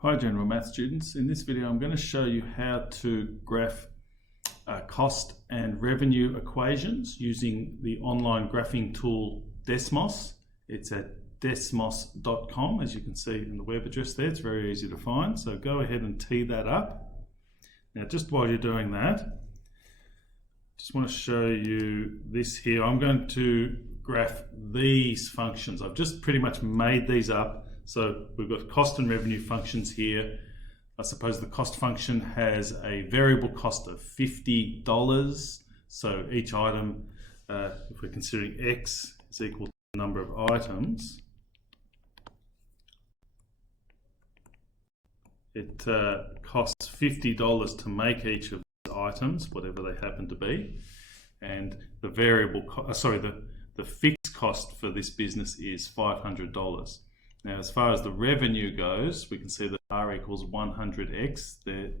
Hi General Math students, in this video I'm going to show you how to graph cost and revenue equations using the online graphing tool Desmos. It's at desmos.com, as you can see in the web address there. It's very easy to find, so go ahead and tee that up. Now just while you're doing that, just want to show you this here. I'm going to graph these functions. I've just pretty much made these up. So we've got cost and revenue functions here. I suppose the cost function has a variable cost of $50. So each item, if we're considering X is equal to the number of items, it costs $50 to make each of these items, whatever they happen to be. And the variable, the fixed cost for this business is $500. Now, as far as the revenue goes, we can see that R equals 100x. They're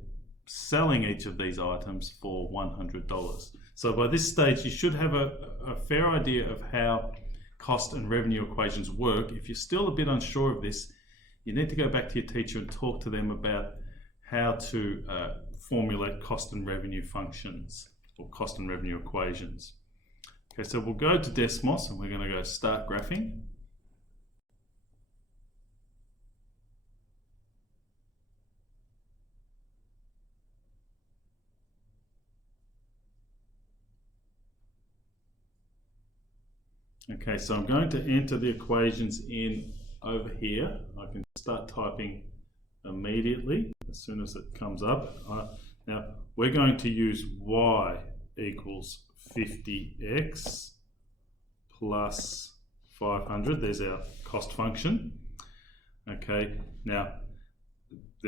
selling each of these items for $100. So by this stage, you should have a fair idea of how cost and revenue equations work. If you're still a bit unsure of this, you need to go back to your teacher and talk to them about how to formulate cost and revenue functions or cost and revenue equations. Okay, so we'll go to Desmos and we're going to go start graphing. Okay, so I'm going to enter the equations in over here. I can start typing immediately as soon as it comes up. Now, we're going to use y equals 50x plus 500. There's our cost function. Okay, now,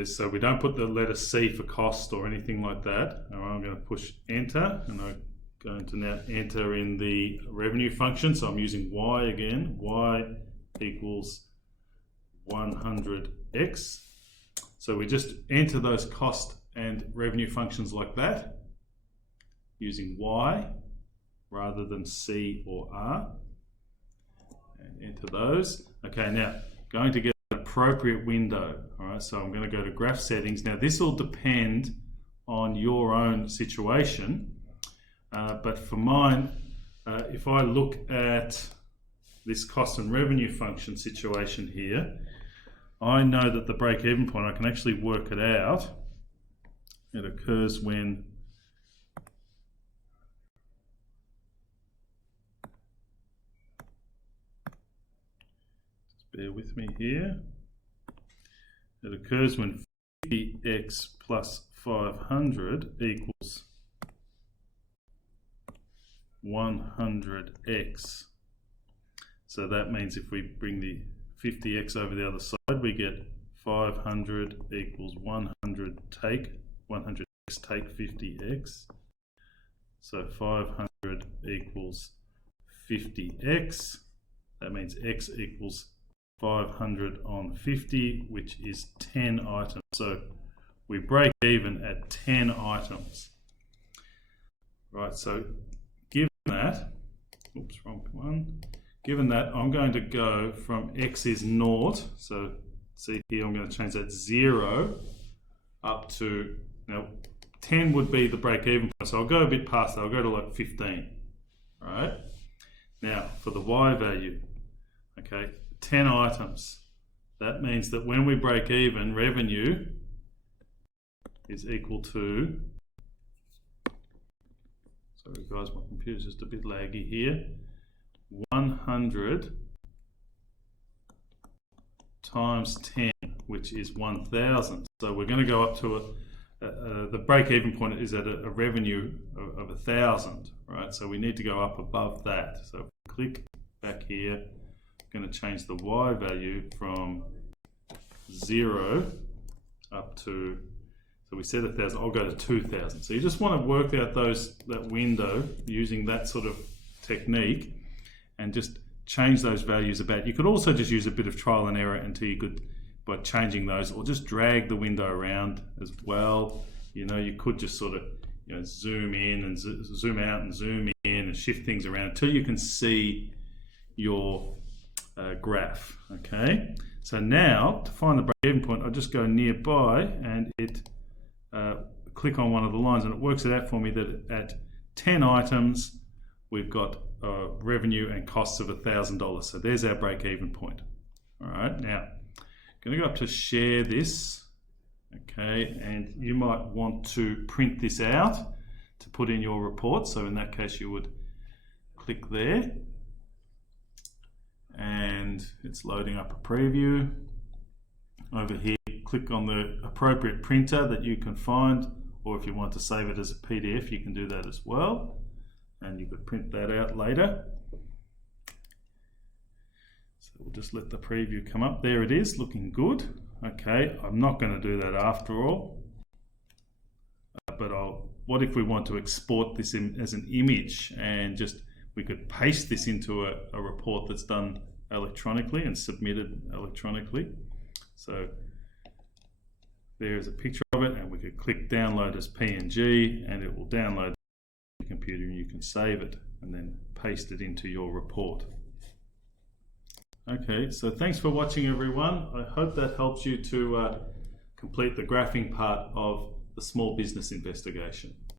so we don't put the letter C for cost or anything like that. All right, I'm going to push enter, and I'm going to now enter in the revenue function. So I'm using y again. Y equals 100x. So we just enter those cost and revenue functions like that, using y rather than C or R. And enter those. Okay, now going to get an appropriate window. All right, so I'm going to go to graph settings. Now this will depend on your own situation. But for mine, if I look at this cost and revenue function situation here, I know that the break-even point, I can actually work it out. It occurs when just bear with me here. It occurs when 50x plus 500 equals 100x. So that means if we bring the 50x over the other side, we get 500 equals 100 take 100x take 50x. So 500 equals 50x. That means x equals 500 on 50, which is 10 items. So we break even at 10 items. Right, so that, oops, wrong one. Given that, I'm going to go from x is 0, so see here I'm going to change that 0 up to, now 10 would be the break-even point, so I'll go a bit past that, I'll go to like 15, all right? Now, for the y value, okay, 10 items. That means that when we break even, revenue is equal to, sorry guys, my computer's just a bit laggy here. 100 times 10, which is 1,000. So we're going to go up to the break-even point is at a revenue of 1,000, right? So we need to go up above that. So if we click back here, I'm going to change the y value from 0 up to, so we said 1,000, I'll go to 2,000. So you just want to work out that window using that sort of technique and just change those values about. You could also just use a bit of trial and error until you could, by changing those, or just drag the window around as well. You know, you could just sort of, you know, zoom in and zoom out and zoom in and shift things around until you can see your graph, okay? So now, to find the break-even point, I just go nearby and click on one of the lines, and it works it out for me that at 10 items, we've got revenue and costs of $1,000. So there's our break-even point. All right, now I'm going to go up to share this. Okay, and you might want to print this out to put in your report. So in that case, you would click there, and it's loading up a preview. Over here, click on the appropriate printer that you can find, or if you want to save it as a PDF, you can do that as well, and you could print that out later. So we'll just let the preview come up. There it is, looking good. Okay, I'm not going to do that after all, but what if we want to export this as an image, and we could paste this into a report that's done electronically and submitted electronically. So there's a picture of it, and we could click download as PNG, and it will download to the computer, and you can save it and then paste it into your report. Okay, so thanks for watching, everyone. I hope that helps you to complete the graphing part of the small business investigation.